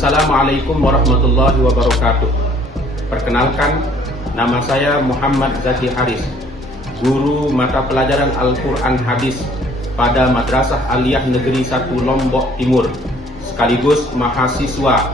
Assalamualaikum warahmatullahi wabarakatuh. Perkenalkan, nama saya Muhammad Zaki Haris, guru mata pelajaran Al-Quran Hadis pada Madrasah Aliyah Negeri 1 Lombok Timur, sekaligus mahasiswa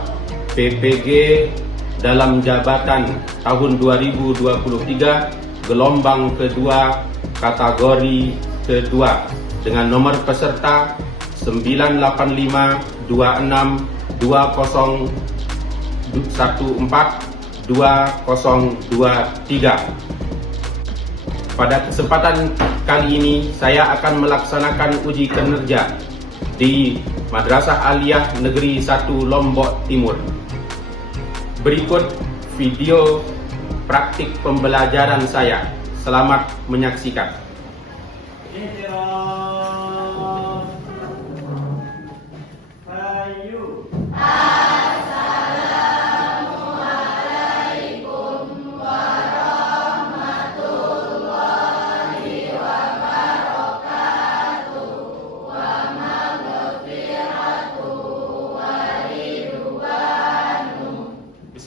PPG dalam jabatan tahun 2023 gelombang kedua kategori kedua dengan nomor peserta 98526142023. Pada kesempatan kali ini saya akan melaksanakan uji kinerja di Madrasah Aliyah Negeri 1 Lombok Timur. Berikut video praktik pembelajaran saya. Selamat menyaksikan.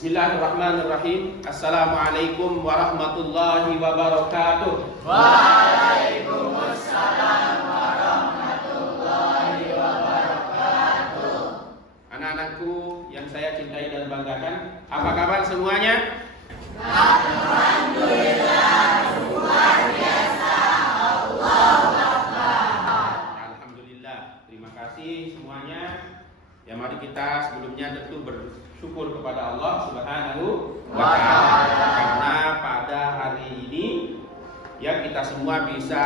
Bismillahirrahmanirrahim. Assalamualaikum warahmatullahi wabarakatuh. Waalaikumsalam warahmatullahi wabarakatuh. Anak-anakku yang saya cintai dan banggakan, apa kabar semuanya? Alhamdulillah, luar biasa. Allahu Akbar. Alhamdulillah, terima kasih semuanya. Ya, mari kita sebelumnya tentu bersyukur kepada Allah Subhanahu wa Ta'ala, karena pada hari ini ya kita semua bisa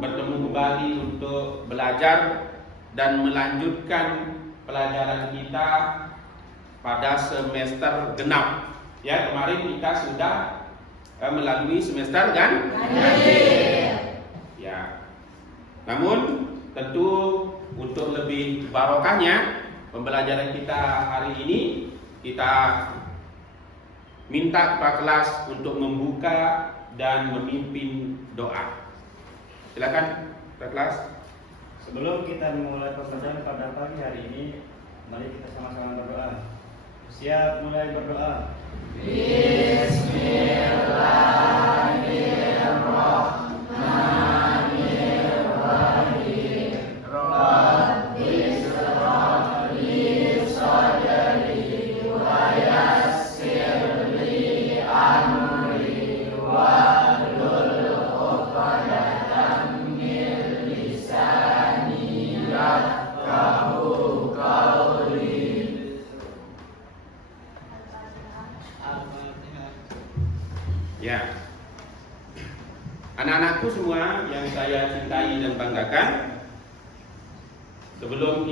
bertemu kembali untuk belajar dan melanjutkan pelajaran kita pada semester genap. Ya, kemarin kita sudah melalui semester kan? Ya. Namun tentu untuk lebih barokahnya pembelajaran kita hari ini, kita minta kepada kelas untuk membuka dan memimpin doa. Silakan kepada kelas. Sebelum kita memulai pembelajaran pada pagi hari ini, mari kita sama-sama berdoa. Siap, mulai berdoa. Bismillahirrahmanirrahim. Rabbi shrah li sadri wa yassir li amri wahlul 'uqdatam min lisani yafqahu qawli. Ya. Anak-anakku semua yang saya cintai dan banggakan, sebelum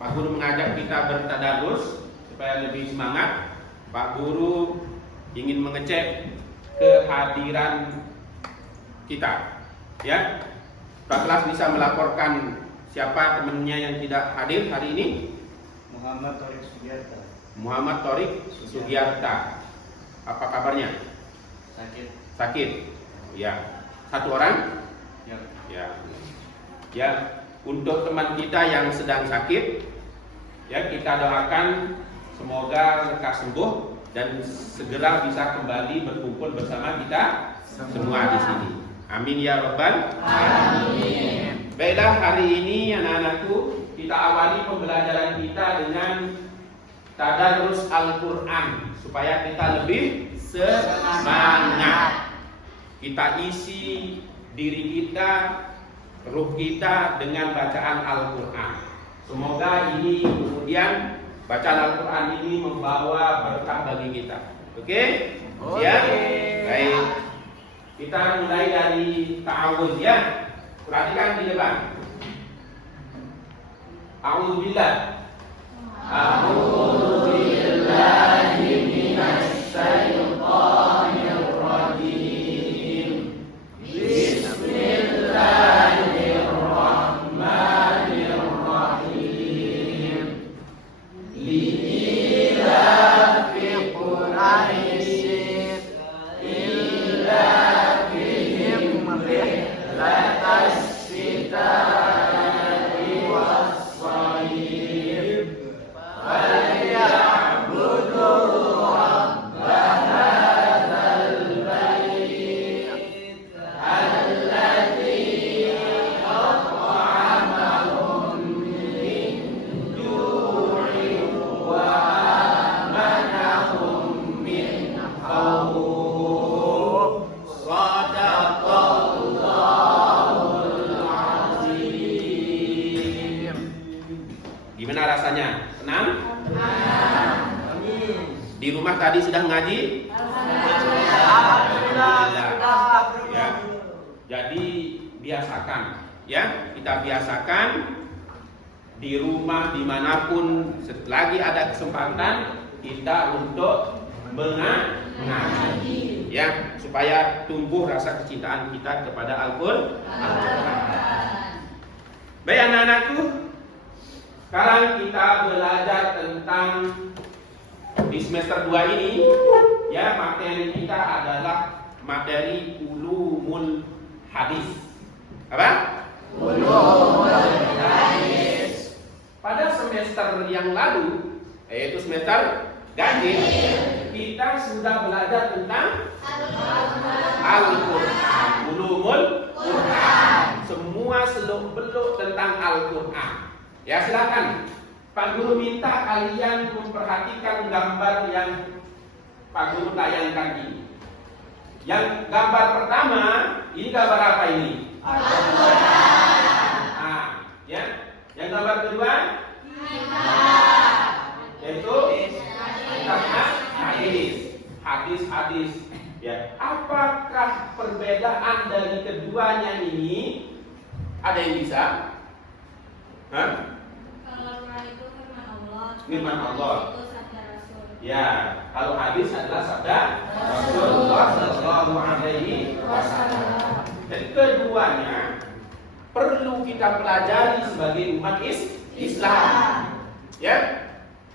Pak Guru mengajak kita bertadarus supaya lebih semangat, Pak Guru ingin mengecek kehadiran kita. Ya, Pak kelas bisa melaporkan siapa temannya yang tidak hadir hari ini? Muhammad Torik Sugiarta. Muhammad Torik Sugiarta. Apa kabarnya? Sakit. Ya. Satu orang? Ya. Ya. Untuk teman kita yang sedang sakit, ya kita doakan semoga lekas sembuh dan segera bisa kembali berkumpul bersama kita semua di sini. Amin ya rabbal alamin. Baiklah, hari ini anak-anakku kita awali pembelajaran kita dengan tadarus Al-Quran supaya kita lebih semangat. Kita isi diri kita, ruh kita dengan bacaan Al-Quran. Semoga ini kemudian bacaan Al-Quran ini membawa berkah bagi kita. Oke? Siap? Baik. Kita mulai dari ta'awudz ya. Perhatikan di depan. A'udzubillah. A'udzubillahi minasy syaithanir rajim. Bismillahirrahmanirrahim. Li'ilafi Quraisy ilafihim rihlatas syita'i was-shayf rasanya? Senang? Di rumah tadi sudah ngaji? Alhamdulillah. Ya. Jadi biasakan, ya, kita biasakan di rumah dimanapun selagi ada kesempatan kita untuk mengaji, ya, supaya tumbuh rasa kecintaan kita kepada Al-Qur'an. Baik anak-anakku, sekarang kita belajar tentang di semester 2 ini, ya, materi kita adalah materi ulumul hadis. Apa? Ulumul hadis. Pada semester yang lalu, yaitu semester ganjil, kita sudah belajar tentang Al-Quran, ulumul Quran, semua seluk-beluk tentang Al-Quran. Ya, silakan. Pak Guru minta kalian memperhatikan gambar yang Pak Guru tayangkan ini. Yang gambar pertama, ini gambar apa ini? Al-Quran. Ya. Yang gambar kedua, yaitu hadis. Ya. Apakah perbedaan dari keduanya ini? Ada yang bisa? Hah? Kalau Quran itu Firman Allah. Itu sabda Rasul. Ya, kalau hadis adalah sabda Rasulullah Sallallahu Alaihi Wasallam. Dan keduanya perlu kita pelajari sebagai umat Islam. Ya,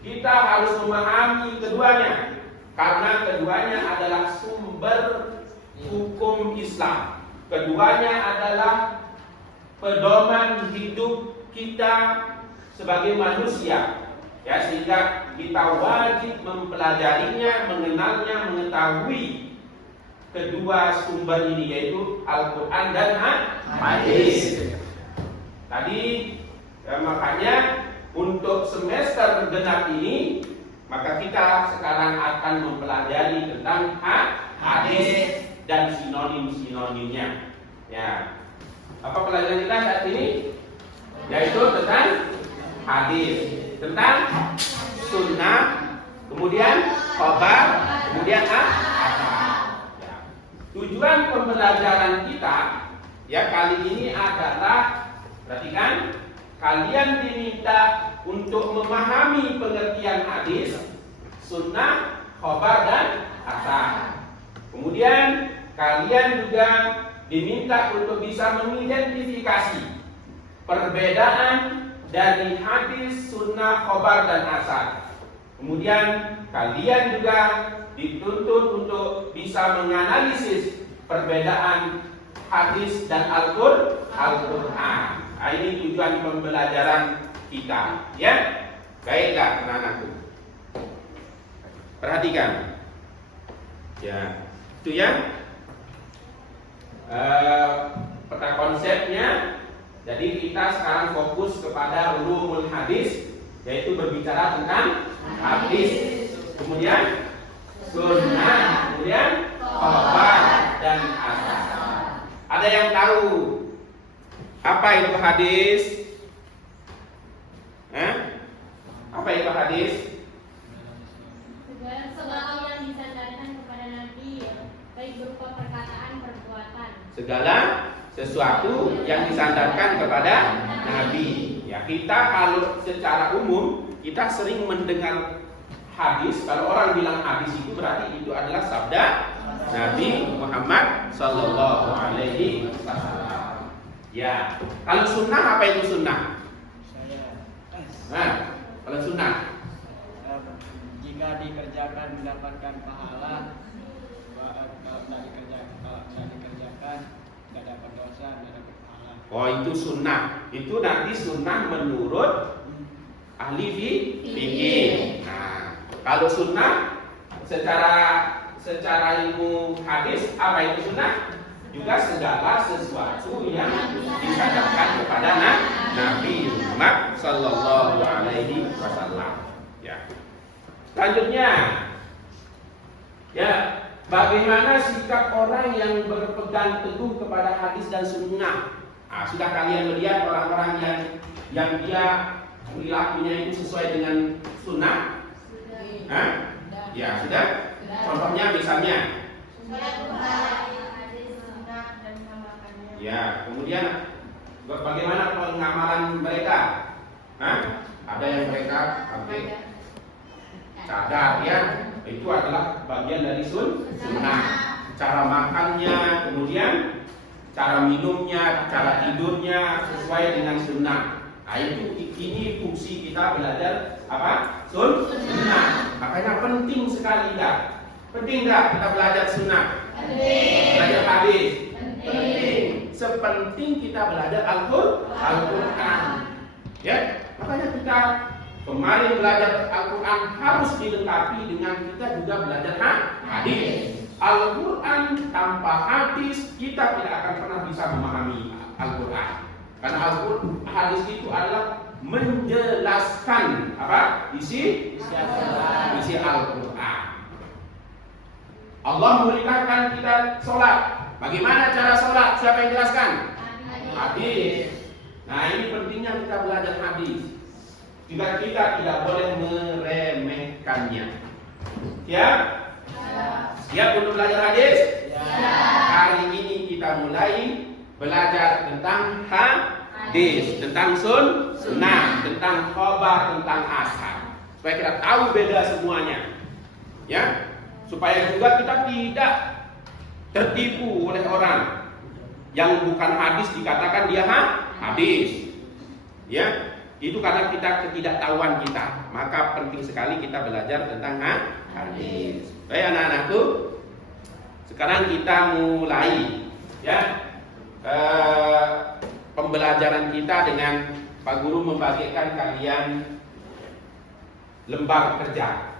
kita harus memahami keduanya karena keduanya adalah sumber hukum Islam. Keduanya adalah pedoman hidup kita sebagai manusia. Ya, sehingga kita wajib mempelajarinya, mengenalnya, mengetahui kedua sumber ini, yaitu Al-Quran dan hadis. Tadi makanya untuk semester genap ini, maka kita sekarang akan mempelajari tentang hadis dan sinonim-sinonimnya. Ya, apa pelajaran kita saat ini? Yaitu tentang hadis, tentang sunnah, kemudian khabar, kemudian asar. Ya. Tujuan pembelajaran kita, ya, kali ini adalah, perhatikan, kalian diminta untuk memahami pengertian hadis, sunnah, khabar dan asar. Kemudian kalian juga diminta untuk bisa mengidentifikasi perbedaan dari hadis, sunnah, khabar dan asar. Kemudian kalian juga dituntut untuk bisa menganalisis perbedaan hadis dan Al-Quran. Nah, ini tujuan pembelajaran kita, ya. Baiklah anak-anakku, perhatikan, ya, itu ya. Peta konsepnya. Jadi kita sekarang fokus kepada ulumul hadis, yaitu berbicara tentang hadis, kemudian sunnah, kemudian khabar dan asar. Ada yang tahu apa itu hadis? Apa itu hadis? Segala sesuatu yang disandarkan kepada Nabi, baik berupa perkataan, perbuatan. Segala sesuatu yang disandarkan kepada Nabi. Ya, kita kalau secara umum kita sering mendengar hadis. Kalau orang bilang hadis itu berarti itu adalah sabda Nabi Muhammad Sallallahu Alaihi Wasallam. Ya, kalau sunnah, apa itu sunnah? Nah, kalau sunnah, jika dikerjakan mendapatkan pahala, kalau tidak dikerjakan tidak dapat dosa, tidak dapat pahala. oh itu sunnah. Itu nanti sunnah menurut ahli fikih. Nah, kalau sunnah secara ilmu hadis, apa itu sunnah? Juga segala sesuatu yang disandarkan kepada Nabi Muhammad Sallallahu Alaihi Wasallam. Ya. Selanjutnya, ya, bagaimana sikap orang yang berpegang teguh kepada hadis dan sunnah? Nah, sudah kalian melihat orang-orang yang dia perilakunya itu sesuai dengan sunnah? Hah? Ya, sudah. Contohnya misalnya, ya, kemudian bagaimana pengamalan mereka? Hah? Ada yang mereka pakai cadar, ya, itu adalah bagian dari sunnah. Cara makannya, kemudian cara minumnya, cara tidurnya sesuai dengan sunnah. Nah, ini fungsi kita belajar apa? Sunnah. Makanya penting sekali enggak? Penting enggak kita belajar sunnah? Penting. Belajar hadis? Penting. Sepenting kita belajar Al-Quran. Ya, makanya kita kemarin belajar Al-Quran harus dilengkapi dengan kita juga belajar hadis. Al-Quran tanpa hadis kita tidak akan pernah bisa memahami Al-Quran. Karena hadis itu adalah menjelaskan apa? Isi Al-Quran. Allah memerintahkan kita sholat. Bagaimana cara sholat? Siapa yang jelaskan? Hadis. Nah, ini pentingnya kita belajar hadis. Juga kita tidak boleh meremehkannya. Ya? Siap untuk belajar hadis? Hari ini kita mulai belajar tentang hadis, tentang sunnah, tentang khabar, tentang asar. Supaya kita tahu beda semuanya. Ya? Supaya juga kita tidak tertipu oleh orang yang bukan hadis dikatakan dia hadis. Ya? Itu karena kita ketidaktahuan kita. Maka penting sekali kita belajar tentang hadis. Baik anak-anakku, sekarang kita mulai ya pembelajaran kita dengan Pak Guru membagikan kalian lembar kerja.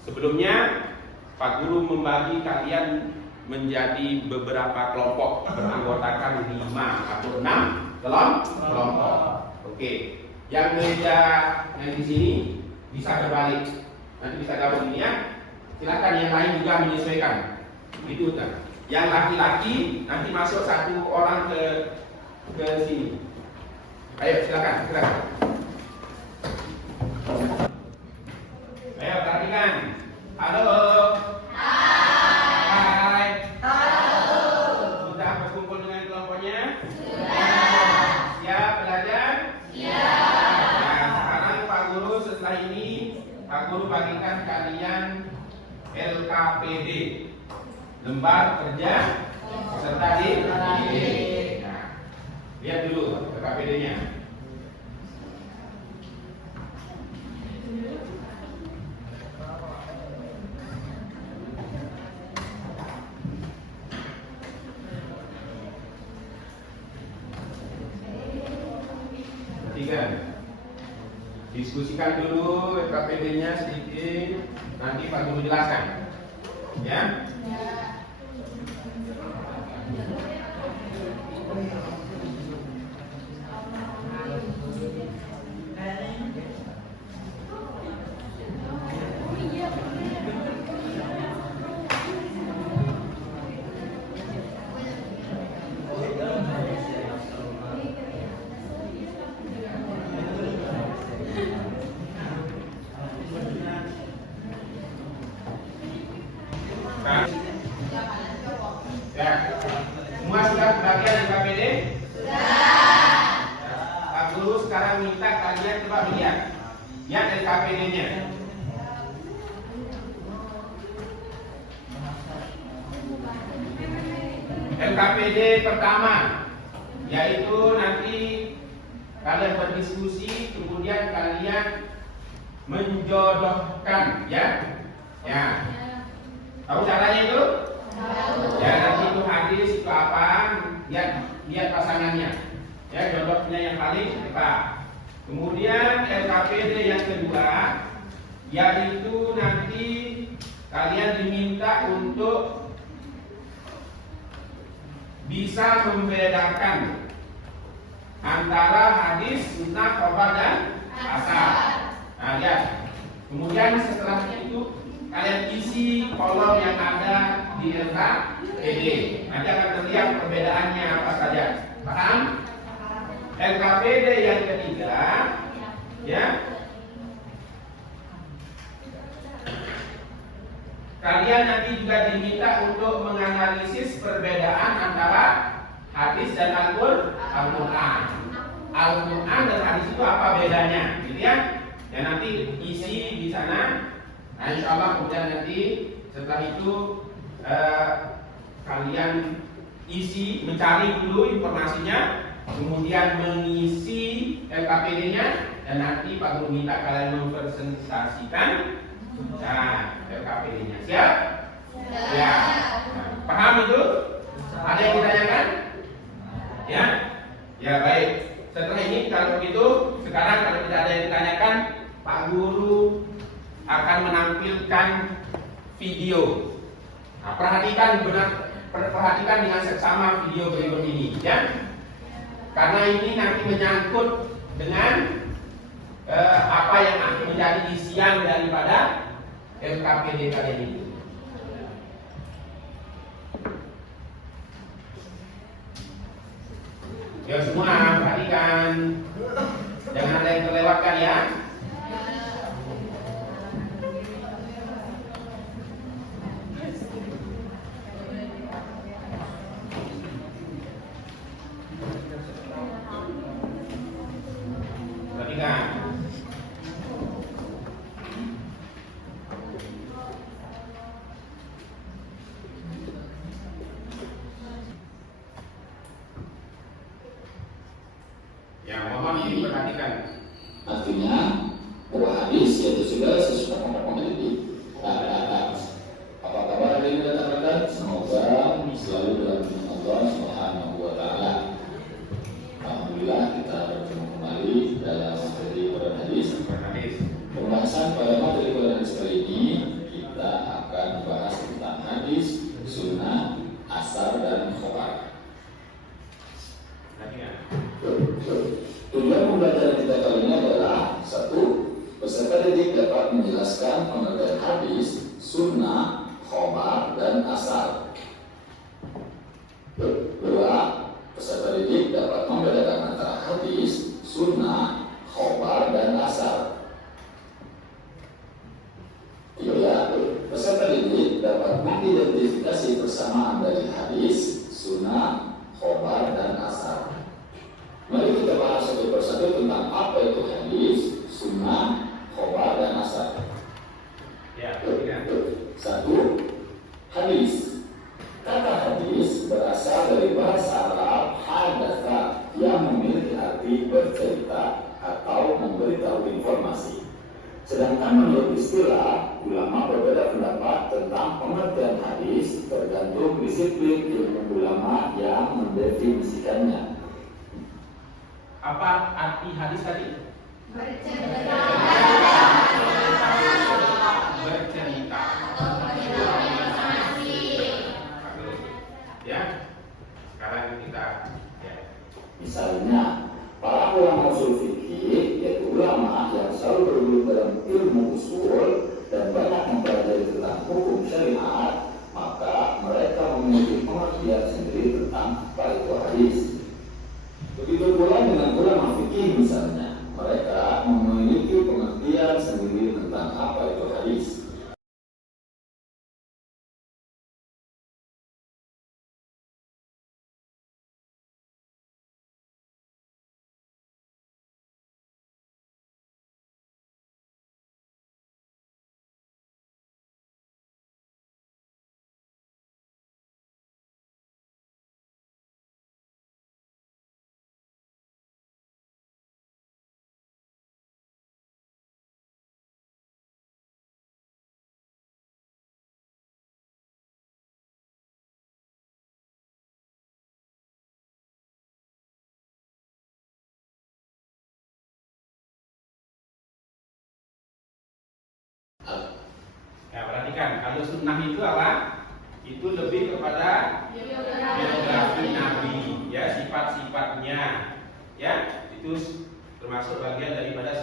Sebelumnya Pak Guru membagi kalian menjadi beberapa kelompok beranggotakan 5 atau 6 kelompok. Oke, yang meja yang di sini bisa berbalik, nanti bisa gabung ini ya. Silakan yang lain juga menyesuaikan. Itu kan. Yang laki-laki nanti masuk 1 orang ke sini. Ayo silakan. Ayo perhatikan. Halo. Hai. Sudah berkumpul dengan kelompoknya? Siap belajar? Nah, sekarang Pak Guru setelah ini Pak Guru bagikan kalian LKPD, lembar kerja serta didik. Nah, lihat dulu LKPD-nya. Diskusikan dulu KPD-nya sedikit, nanti Pak Guru jelaskan. Ya? Ya, semua sudah kebagian KPD? Sudah. Pak Guru sekarang minta kalian coba lihat LKPD-nya. LKPD pertama, yaitu nanti kalian berdiskusi, kemudian kalian menjodohkan, ya. Ya. Tahu caranya itu? Ya, nanti itu hadis itu apa? Lihat pasangannya. Ya, jodohnya yang paling tepat. Kemudian LKPD yang kedua, yaitu nanti kalian diminta untuk bisa membedakan antara hadis, sunnah, khabar dan asar. Nah, lihat. Kemudian setelah itu kalian isi kolom yang ada di LKPD. Nanti akan terlihat perbedaannya apa saja. Paham? LKPD yang ketiga, ya, kalian nanti juga diminta untuk menganalisis perbedaan antara hadis dan Al-Quran. Al-Quran dan hadis itu apa bedanya, gitu ya? Ya nanti isi di sana. Nah, insya Allah kemudian nanti setelah itu kalian isi, mencari dulu informasinya, kemudian mengisi LKPD-nya, dan nanti Pak Guru minta kalian mempresentasikan LKPD-nya. Siap? Ya. Nah, paham itu? Ada yang ditanyakan? Ya? Ya baik. Setelah ini kalau begitu, sekarang kalau tidak ada yang ditanyakan, Pak Guru akan menampilkan video. Nah, perhatikan dengan seksama video berikut ini, ya. Karena ini nanti menyangkut dengan apa yang menjadi isian daripada LKPD kalian ini. Ya semua perhatikan, jangan ada yang terlewatkan ya. Perhatikan. Ya, mohon diperhatikan. Artinya bahwa hadis yaitu segala sesuatu yang mendidik. Apa kabar hari ini rekan-rekan? Semoga selalu dalam lindungan Allah Subhanahu wa taala. Alhamdulillah kita bertemu kembali dalam materi Quran hadis. Pembahasan pada materi Quran hadis kali ini kita akan membahas tentang hadis, sunnah, asar dan khobar. Tujuan pembelajaran kita kali ini adalah satu, peserta didik dapat menjelaskan pengertian hadis, sunnah, khobar, dan asar. Dua, peserta didik dapat membedakan antara hadis, sunnah, khobar, dan asar. Tiga, peserta didik dapat mengidentifikasi persamaan dari hadis, sunnah, khobar, dan asar. Mari kita bahas satu persatu tentang apa itu hadis, sunnah, khobar, dan asar. Ya, Satu, hadis. Kata hadis berasal dari bahasa Arab hadatsa yang memiliki arti bercerita atau memberitahu informasi. Sedangkan menurut istilah, ulama berbeda pendapat tentang pengertian hadis tergantung disiplin ilmu ulama yang mendefinisikannya. apa arti hadis tadi? Bercerita. Bercerita. Ya. Sekarang kita ya. Misalnya, para ulama usul fikih, yaitu ulama yang selalu berguru dalam ilmu usul dan banyak mempelajari tentang hukum syariat, maka mereka memiliki pengertian sendiri tentang apa itu hadis. Begitu pula dengan ulama fikih misalnya, mereka memiliki pengertian sendiri tentang apa itu hadis. Ya, perhatikan, kalau sunnah itu apa? Itu lebih kepada biografi Nabi, ya, sifat-sifatnya, ya, itu termasuk bagian daripada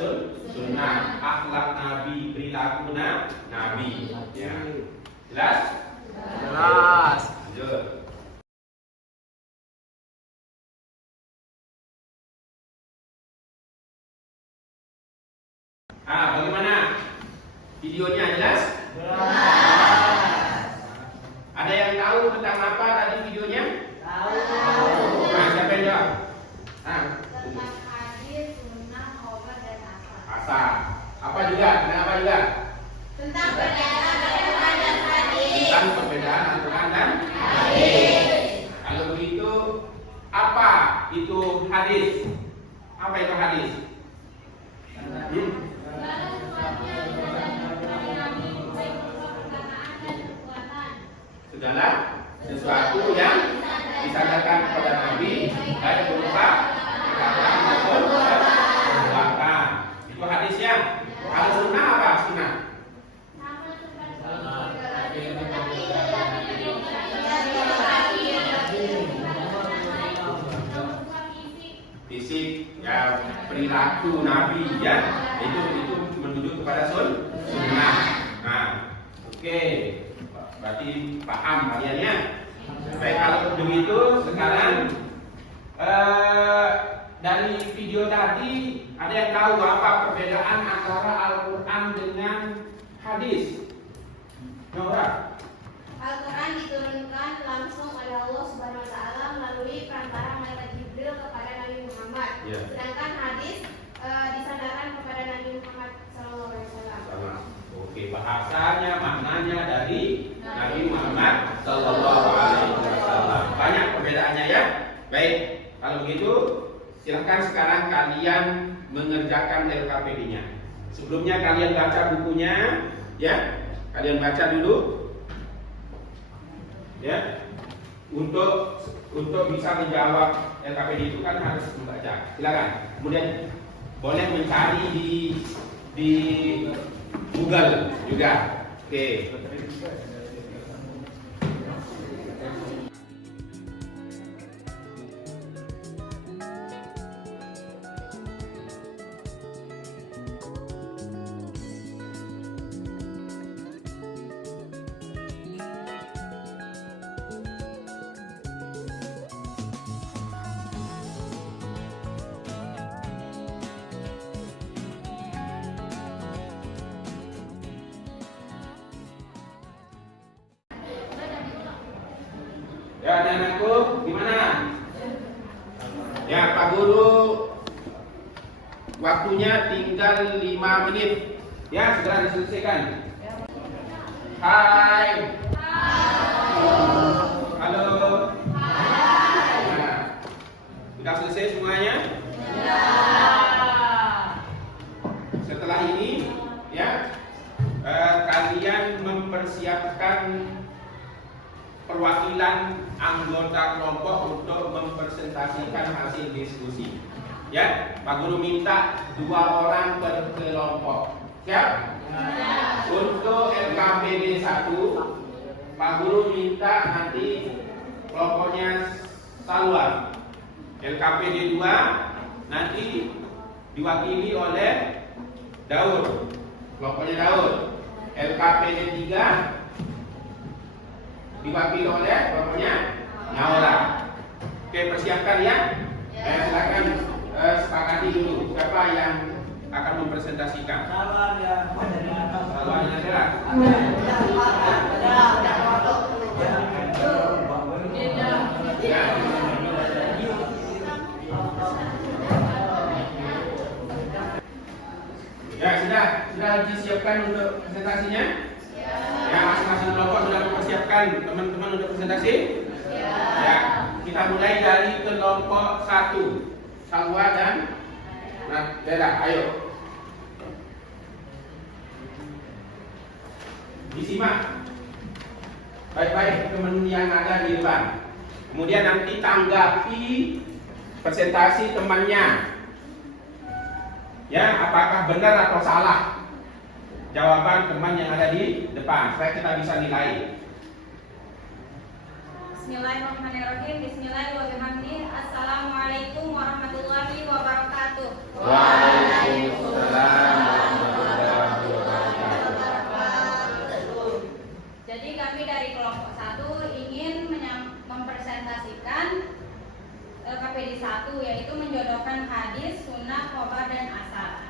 sunnah, akhlak Nabi, perilaku Nabi, ya, jelas? Jelas. Lanjut. Bagaimana? Videonya jelas? Ada yang tahu tentang apa tadi videonya? Nah, siapa yang jawab? Tentang hadis, sunnah, khobar, dan asar. Asar. Apa juga? Kenapa juga? Tentang perbedaan Al-Quran dan hadis. Tentang perbedaan Al-Quran dan hadis. Kalau begitu, apa itu hadis? Apa itu hadis? Segala sesuatu yang disandarkan kepada Nabi, baik berupa perkataan dan perbuatan. Segala sesuatu yang disandarkan kepada Nabi, baik berupa perkataan maupun perbuatan. Itu hadisnya. Kalau sunnah apa? Sunnah. Sama seperti Fisik, ya perilaku Nabi, ya itu menuju kepada sunnah. Nah, oke, berarti paham kalian ya. Baik, kalau begitu sekarang dari video tadi ada yang tahu apa perbedaan antara Al-Quran dengan hadis? Nora? Al-Quran diturunkan langsung oleh Allah Subhanahu wa taala melalui perantara malaikat Jibril kepada Nabi Muhammad. Ya. Sedangkan hadis disandarkan kepada Nabi Muhammad SAW. Sama. Oke, bahasanya maknanya dari Nabi Muhammad Sallallahu Alaihi Wasallam. Banyak perbedaannya ya. Baik, kalau begitu silahkan sekarang kalian mengerjakan LKPD-nya. Sebelumnya kalian baca bukunya, ya. Kalian baca dulu, ya. Untuk bisa menjawab LKPD itu kan harus membaca. Silakan. Kemudian boleh mencari di Google juga. Oke. Ya, anak-anakku, gimana? Ya, Pak Guru, waktunya tinggal 5 menit. Ya, segera diselesaikan. Hai. Halo. Nah, sudah selesai semuanya? Setelah ini, ya, kalian mempersiapkan perwakilan anggota kelompok untuk mempresentasikan hasil diskusi. Ya, Pak Guru minta 2 orang per kelompok. Siap? Untuk LKPD 1, Pak Guru minta nanti kelompoknya Salwa. LKPD 2 nanti diwakili oleh Daud. Kelompoknya Daud. LKPD 3 diwakili oleh kelompoknya Naura. Oke, persiapkan ya. Silakan sepakati dulu siapa yang akan mempresentasikan. Salwan ada. Ya. Ya, sudah disiapkan untuk presentasinya? Ya, masing-masing kelompok sudah mempersiapkan teman-teman untuk presentasi? Ya, kita mulai dari kelompok 1, Salwa dan Dela. Ayo. Disimak baik-baik teman yang ada di depan. Kemudian nanti tanggapi presentasi temannya. Ya, apakah benar atau salah jawaban teman yang ada di depan, supaya kita bisa nilai. Bismillahirrahmanirrahim. Bismillahirrahmanirrahim. Assalamualaikum warahmatullahi wabarakatuh. Waalaikumsalam warahmatullahi wabarakatuh. Jadi kami dari kelompok 1 ingin mempresentasikan KPD 1, yaitu menjodohkan hadis, sunnah, khobar, dan asar.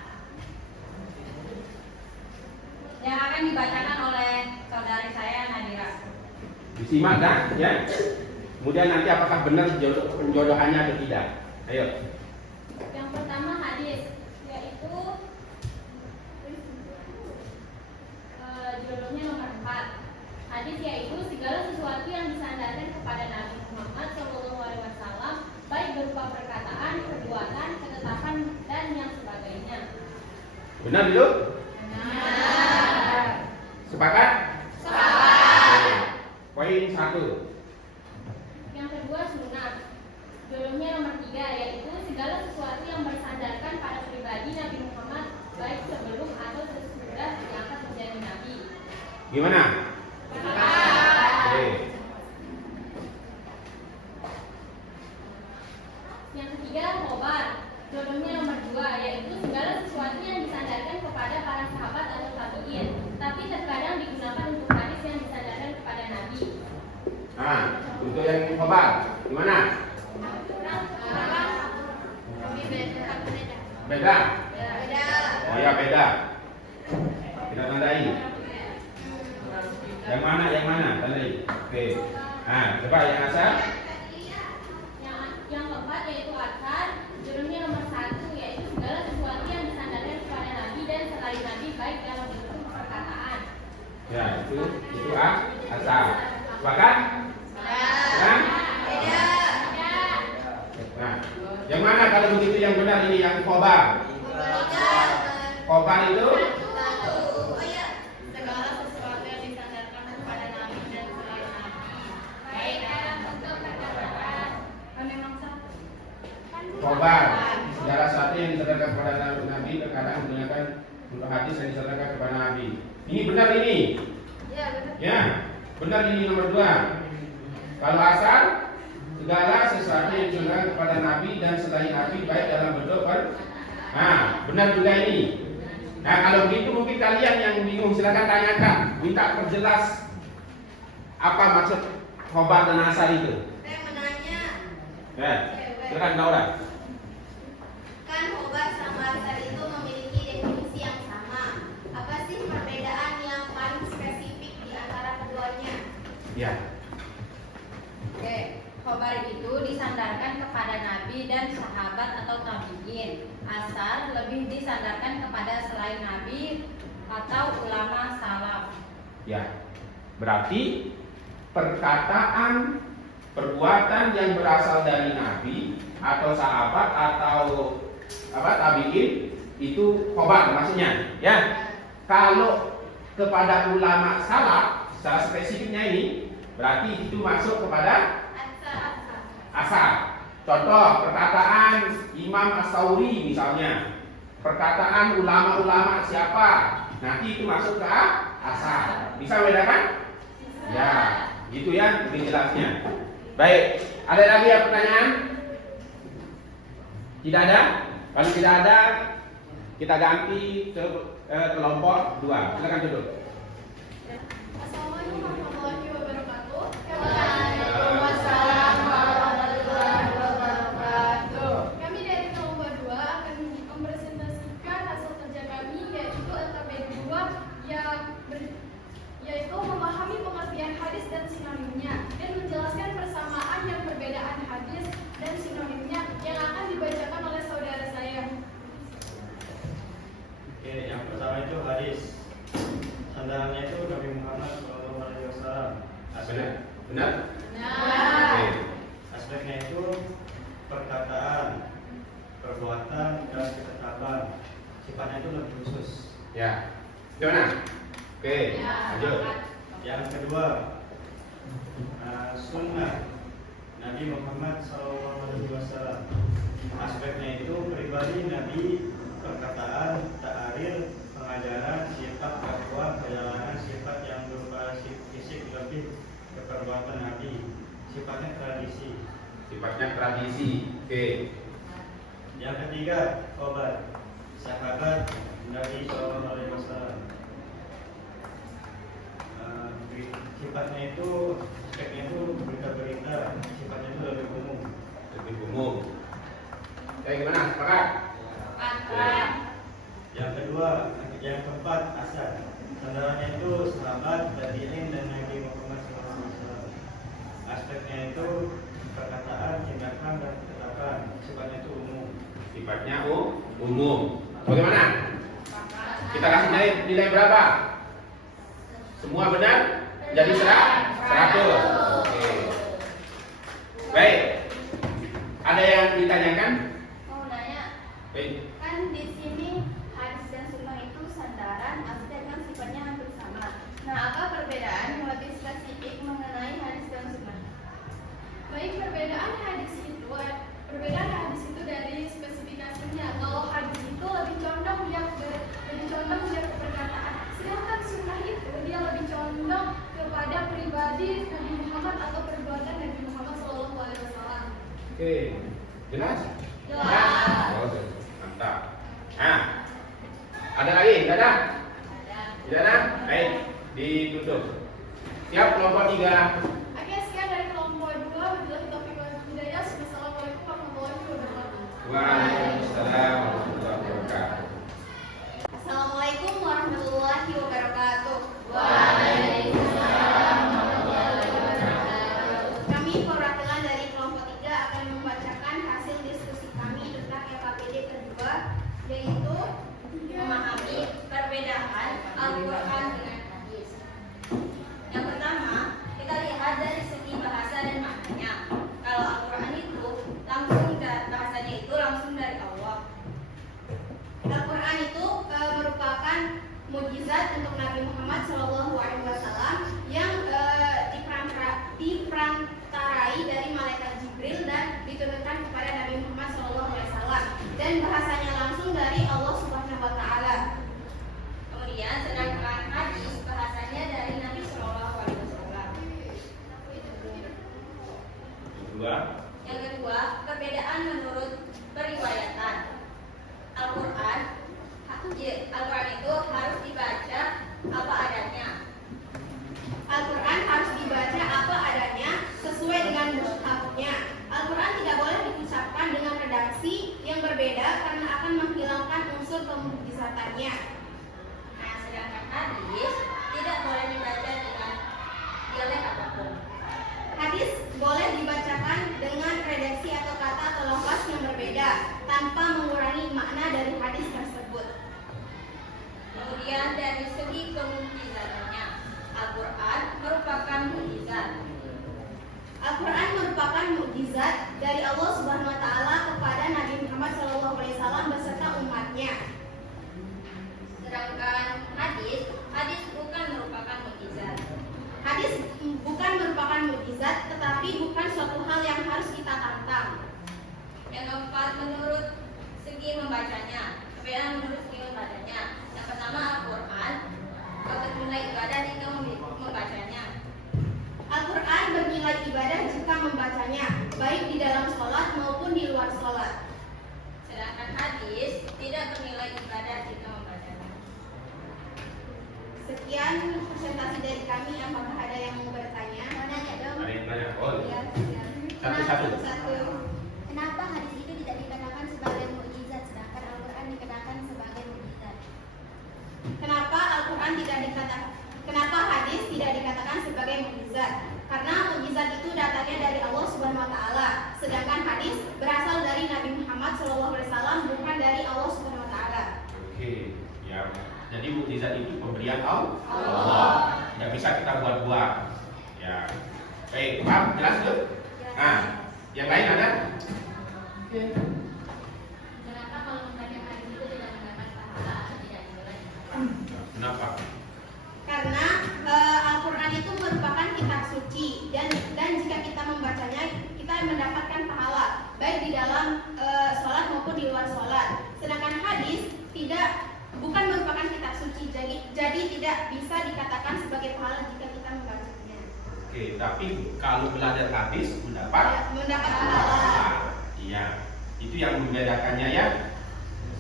akan dibacakan oleh saudari saya Nadira. Disimak kan? Ya. Kemudian nanti apakah benar penjodohannya atau tidak? Ayo. Yang pertama hadis, yaitu jodohnya nomor 4. Hadis yaitu segala sesuatu yang disandarkan kepada Nabi Muhammad SAW, baik berupa perkataan, perbuatan, ketetapan, dan yang sebagainya. Benar itu? Benar. Sepakat? Sepakat. Poin 1. Yang kedua sunnah. Jodohnya nomor 3, yaitu segala sesuatu yang bersandarkan pada pribadi Nabi Muhammad, baik sebelum atau sesudah diangkat menjadi nabi. Gimana? Oke. Yang ketiga khobar. Jodohnya nomor 2, yaitu segala sesuatu yang disandarkan kepada para sahabat atau tabi'in, tapi terkadang digunakan untuk hadis yang disandarkan kepada nabi. Nah, untuk yang khobar, gimana? Beda? Oh ya beda. Kita tandai. Yang mana? Yang mana? Tandai. Oke. Nah, coba yang asal. Yang keempat yaitu asar. Jodohnya nomor 1, yaitu segala sesuatu yang disandarkan kepada nabi dan selain nabi, baik dalam bentuk perkataan. Ya, itu asal. Sepakat? Ya? Nah, yang mana kalau begitu yang benar ini yang khobar? Khobar itu Segala sesuatu yang disandarkan kepada nabi dan selain nabi, baik dalam bentuk perkataan. Memang satu. khobar. Segala sesuatu yang disandarkan kepada Nabi terkadang menggunakan untuk hadis yang disandarkan kepada Nabi. Ini benar ini. Ya, benar. Ya, benar ini nomor 2. Kalau asal segala sesuatu yang disandarkan kepada Nabi dan selain Nabi baik dalam bentuk Nah, benar juga ini. Nah, kalau begitu mungkin kalian yang bingung silakan tanyakan, minta perjelas apa maksud khobar dan asal itu. Saya menanya, Ya, silakan Naura. kan khobar sama asar itu memiliki definisi yang sama. Apa sih perbedaan yang paling spesifik di antara keduanya? Ya. Oke, khobar itu disandarkan kepada nabi dan sahabat atau tabi'in. Asar lebih disandarkan kepada selain nabi atau ulama salaf. Ya. Berarti perkataan, perbuatan yang berasal dari nabi atau sahabat atau tabi'in itu khobar maksudnya, ya. Kalau kepada ulama salaf secara spesifiknya ini berarti itu masuk kepada asar. Contoh perkataan Imam As-Sauri misalnya, perkataan ulama-ulama siapa, nanti itu masuk ke asar. Bisa bedakan? Ya, gitu ya, lebih jelasnya. Baik, ada lagi yang pertanyaan? Tidak ada? Kalau tidak ada, kita ganti ke kelompok 2. Silakan duduk. Assalamualaikum warahmatullahi wabarakatuh. Waalaikumsalam warahmatullahi wabarakatuh. Kami dari kelompok 2 akan mempresentasikan hasil kerja kami, yaitu LKPD 2 yaitu memahami pengertian hadis dan sinonimnya dan menjelaskan persamaan dan perbedaan hadis dan sinonimnya yang akan dibacakan oleh saudara saya. Oke, yang pertama itu hadis. Sandarannya itu Nabi Muhammad SAW. Benar? Benar? Nah, Oke. Aspeknya itu perkataan, perbuatan, dan ketetapan. Sifatnya itu lebih khusus. Ya. Gimana? Oke, lanjut. Yang kedua, sunnah Nabi Muhammad SAW. Aspeknya itu pribadi Nabi, perkataan, ta'arif, pengajaran, sifat dakwah, perjalanan, sifat yang berupa fisik lebih ke perbuatan Nabi. Sifatnya tradisi. Sifatnya tradisi. Oke. Yang ketiga, khobar, sahabat Nabi SAW. Sifatnya itu, aspeknya itu berita-berita. Sifatnya itu lebih umum. Lebih umum. Oke, gimana? Sepakat? Sepakat. Yang kedua, yang keempat, asar. Sandarannya itu sahabat, tabi'in, dan Nabi Muhammad SAW. Aspeknya itu perkataan, tindakan, dan kata-kata. Sifatnya itu umum. Sifatnya umum. Bagaimana? Kita kasih nilai berapa? Semua benar? Jadi 100. Oke. Baik. Ada yang ditanyakan? Mau nanya, Baik. kan di sini hadis dan sunnah itu sandaran, aspek kan sifatnya hampir sama. Nah, apa perbedaan yang lebih spesifik mengenai hadis dan sunnah? Baik, perbedaan hadis itu dari spesifikasinya. Kalau hadis itu lebih condong dia ke perkataan, sedangkan sunnah itu dia lebih condong kepada pribadi Nabi Muhammad atau perbuatan Nabi Muhammad SAW. Oke. Jelas? Jelas. Oke. Mantap. Nah, ada lagi? Tidak ada? Tidak ada? Baik, ditutup. Siap kelompok 3. Oke, sekian dari kelompok 2. Wabillahi taufiq wal hidayah. Wassalamualaikum warahmatullahi wabarakatuh. Waalaikumsalam warahmatullahi wabarakatuh. Assalamualaikum warahmatullahi wabarakatuh. Kami perwakilan dari kelompok 3 akan membacakan hasil diskusi kami tentang LKPD kedua, yaitu memahami perbedaan Al-Quran dengan hadis. Yang pertama, kita lihat dari segi bahasa dan maknanya. Kalau Al-Quran itu bahasanya itu langsung dari Allah. Al-Quran itu merupakan mukjizat untuk Nabi Muhammad SAW yang diperantarai dari malaikat Jibril dan diturunkan kepada Nabi Muhammad SAW dan bahasanya langsung dari Allah Subhanahu Wa Taala. Kemudian sedangkan hadis bahasanya dari Nabi SAW. Dua. Yang kedua, perbedaan menurut periwayatan. Al-Quran itu harus dibaca apa adanya. Al-Quran harus dibaca apa adanya sesuai dengan mushafnya. Al-Quran tidak boleh diucapkan dengan redaksi yang berbeda karena akan menghilangkan unsur kemujizatannya. Nah, sedangkan hadis tidak boleh dibaca dengan dialek apapun. Hadis boleh dibacakan dengan redaksi atau kata atau lafaz yang berbeda tanpa mengurangi makna dari hadis tersebut. Kemudian dari segi kemujizatannya, Al-Quran merupakan mukjizat. Al-Quran merupakan mukjizat dari Allah Subhanahu Wa Taala kepada Nabi Muhammad SAW beserta umatnya. Sedangkan hadis bukan merupakan mukjizat. Hadis bukan merupakan mukjizat, tetapi bukan suatu hal yang harus kita tantang. Yang keempat, menurut segi membacanya. Perbedaan menurut segi membacanya. Yang pertama, Al-Quran bernilai ibadah jika membacanya. Al-Quran bernilai ibadah jika membacanya, baik di dalam sholat maupun di luar sholat. Sedangkan hadis tidak bernilai ibadah jika membacanya. Sekian presentasi dari kami. Apakah ada yang mau bertanya? Mau nanya dong? Ada yang tanya? Oh, Ya, satu-satu. Kenapa hadis itu tidak dikatakan sebagai mukjizat sedangkan Al-Quran dikatakan sebagai mukjizat? Kenapa hadis tidak dikatakan sebagai mukjizat? Karena mukjizat itu datangnya dari Allah Subhanahu Wa Taala, sedangkan hadis berasal dari Nabi Muhammad SAW, bukan dari Allah Subhanahu Wa Taala. Oke, ya. Jadi mukjizat itu pemberian Allah. Tidak bisa kita buat-buat. Ya. Baik, paham? Jelas tuh? Nah, yang lain ada? Kenapa kalau misalnya hadis itu tidak mendapat pahala atau tidak dinilai? Kenapa? Karena Al-Quran itu merupakan kitab suci dan jika kita membacanya kita mendapatkan pahala baik di dalam sholat maupun di luar sholat. Sedangkan hadis bukan merupakan kitab suci, jadi tidak bisa dikatakan sebagai pahala jika kita membacanya. Oke, tapi kalau belajar hadis mendapat pahala. Iya, itu yang membedakannya ya.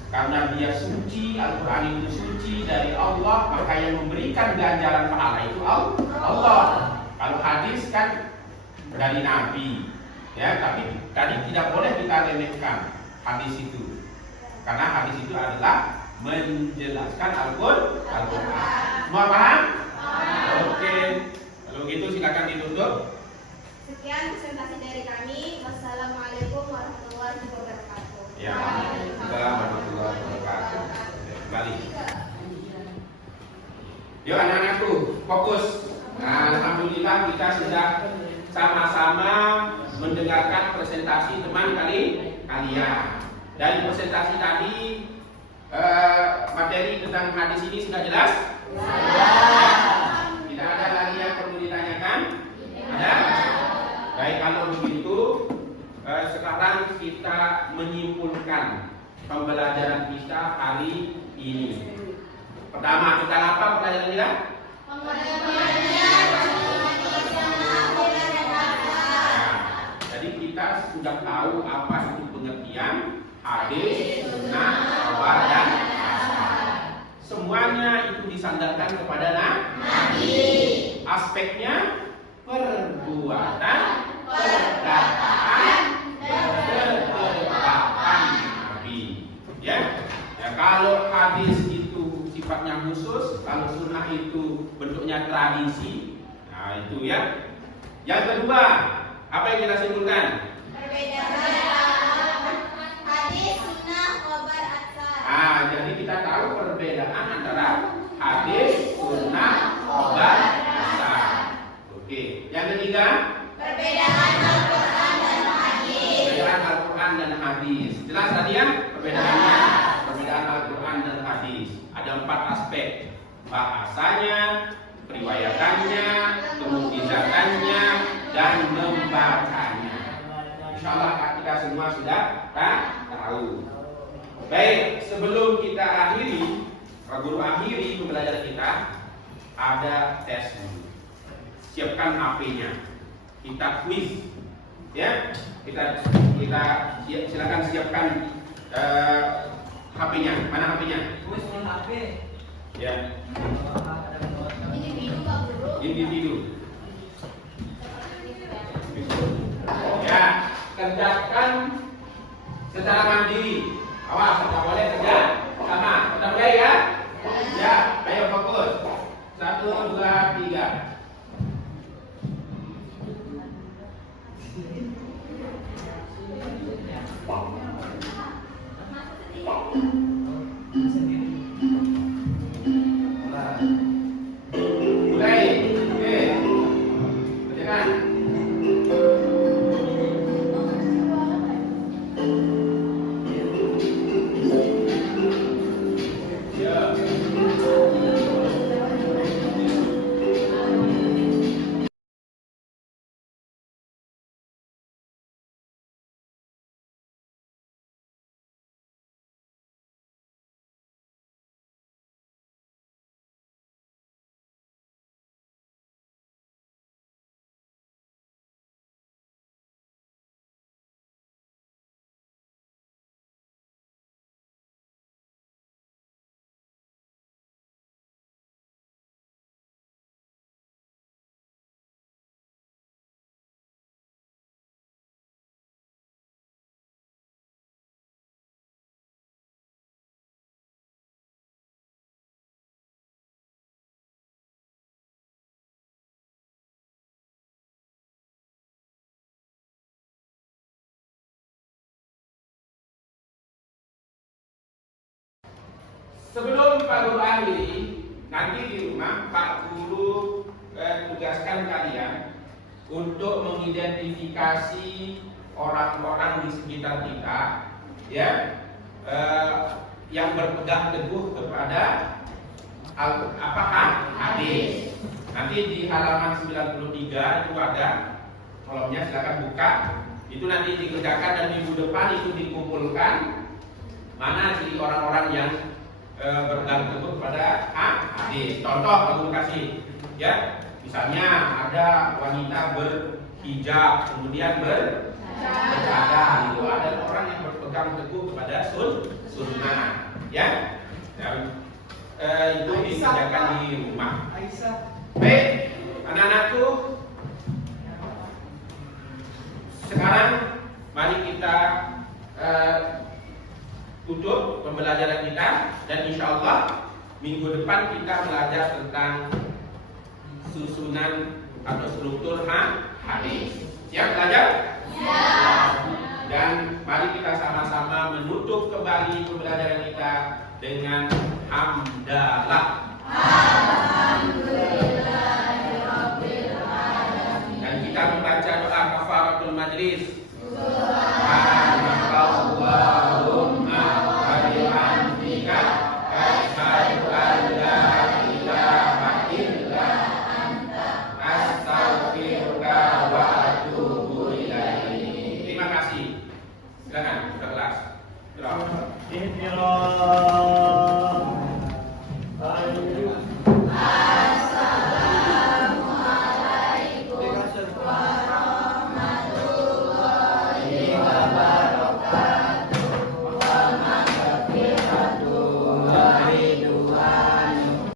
Karena dia suci, Al-Quran itu suci dari Allah, maka yang memberikan ganjaran pahala itu Allah. Kalau hadis kan dari Nabi, ya. Tapi tadi tidak boleh kita remehkan hadis itu, karena hadis itu adalah menjelaskan Al-Quran. Semua paham? Oke. Kalau gitu silakan ditutup. Sekian presentasi dari kami. Wassalamualaikum warahmatullahi wabarakatuh. Ya. Warahmatullahi wabarakatuh. Kembali. Yuk anak-anakku, fokus. Nah, alhamdulillah kita sudah sama-sama mendengarkan presentasi teman kalian. Dari presentasi tadi materi tentang hadis ini sudah jelas? Tidak ada lagi yang perlu ditanyakan? Ada? Baik, kalau begitu sekarang kita menyimpulkan pembelajaran kita hari ini. Pertama, tentang apa pelajaran kita? Jadi kita sudah tahu apa itu pengertian hadis, sunnah, khabar dan asar. Semuanya itu disandarkan kepada Nabi. Aspeknya perbuatan, perkataan, perbuatan Nabi. Ya, kalau hadis itu sifatnya khusus, kalau sunnah itu bentuknya tradisi. Nah itu ya. Yang kedua, apa yang kita simpulkan? Hadis, sunnah, khabar, asar. Jadi kita tahu perbedaan antara hadis, sunnah, khabar, asar. Oke. Yang ketiga, Perbedaan Al-Quran dan hadis. perbedaan Al-Quran dan hadis. Jelas tadi ya perbedaannya? Perbedaan Al-Quran dan hadis. Ada 4 aspek: bahasanya, periwayatannya, kemudizatannya, dan membacanya. Insyaallah kita semua sudah tahu. Baik, sebelum kita akhiri, guru akhiri pembelajaran kita, ada tes dulu. Siapkan HP-nya. Kita quiz. Ya, kita silakan siapkan HP-nya. Mana HP-nya? Ya. Individu. Ya, kerjakan secara mandiri. Awas, tidak boleh kerja sama. Sudah mulai ya? Ya, ayo fokus. 1, 2, 3. Mulai. Oke. Kerjakan. Ya. Sebelum Pak Guru akhiri, nanti di rumah Pak Guru tugaskan kalian untuk mengidentifikasi orang-orang di sekitar kita, ya, yang berpegang teguh kepada hadis. Nanti di halaman 93 itu ada kolomnya, silakan buka. Itu nanti dikerjakan dan minggu depan itu dikumpulkan mana jadi orang-orang yang berpegang teguh kepada hadis. Contoh aku kasih, ya, misalnya ada wanita berhijab kemudian bercadar, itu ada orang yang berpegang teguh kepada sunnah, ya. Dan itu dikerjakan di rumah. Baik, anak-anakku, sekarang mari kita tutup pembelajaran kita, dan insya Allah minggu depan kita belajar tentang susunan atau struktur hadis. Siap belajar? Ya. Dan mari kita sama-sama menutup kembali pembelajaran kita dengan hamdalah. Alhamdulillah.